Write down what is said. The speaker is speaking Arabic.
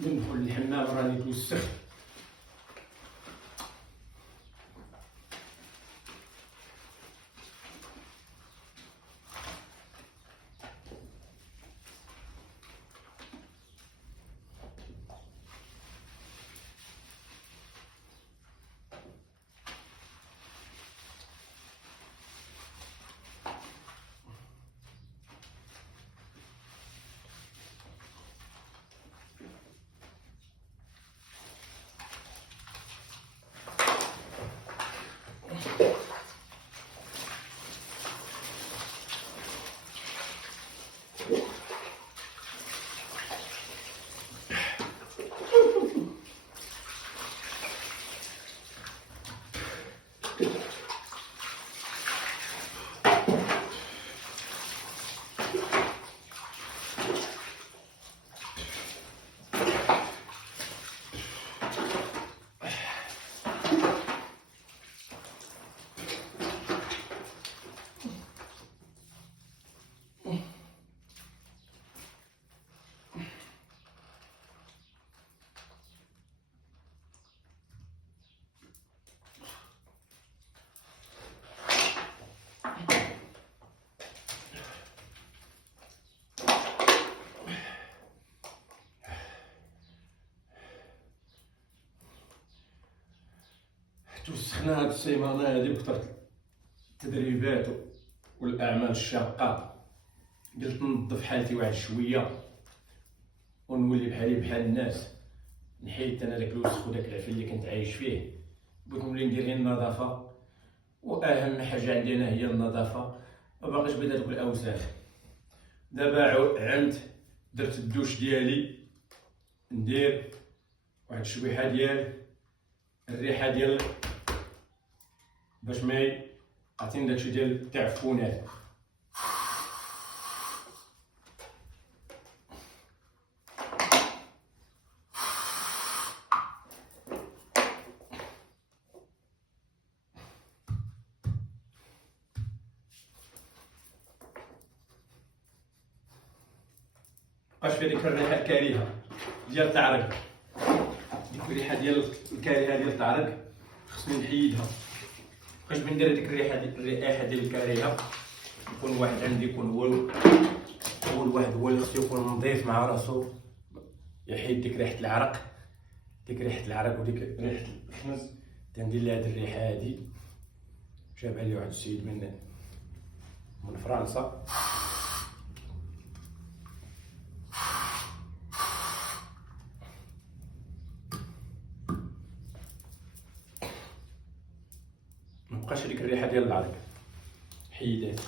ندخل للحمام راني توسخ. توسخنا هاد السيمانة هادي بكثرة التدريبات والأعمال الشاقة. قلت ننظف حالتي واحد شوية ونولي بحال الناس، نحيد انا داك الوسخ وداك العفن اللي كنت عايش فيه. بغيت نولي ندير غير النظافة، واهم حاجة عندي انا هي النظافة. مباقيش بغيت هادوك الاوساخ. دابا عمت درت الدوش ديالي، ندير واحد الشويحة ديال الريحة ديال باش ما يعطيني داكشي ديال التعفنات. مبقاش فيها ديك الريحة الكريهة ديال التعرق. ديك الريحة ديال الكريهة ديال التعرق خصني نحيدها. مبقاش بندير هاديك الرائحة ديال الكريهة. يكون واحد عندي يكون هو الواحد هو اللي خصو يكون نظيف مع راسو، يحيد ديك ريحة العرق. ديك ريحة العرق وديك ريحة الخنز تندير لها هاد الريحة هادي. جابها لي واحد السيد من فرنسا. مبقاش هاديك الريحة ديال العرق، حيدات.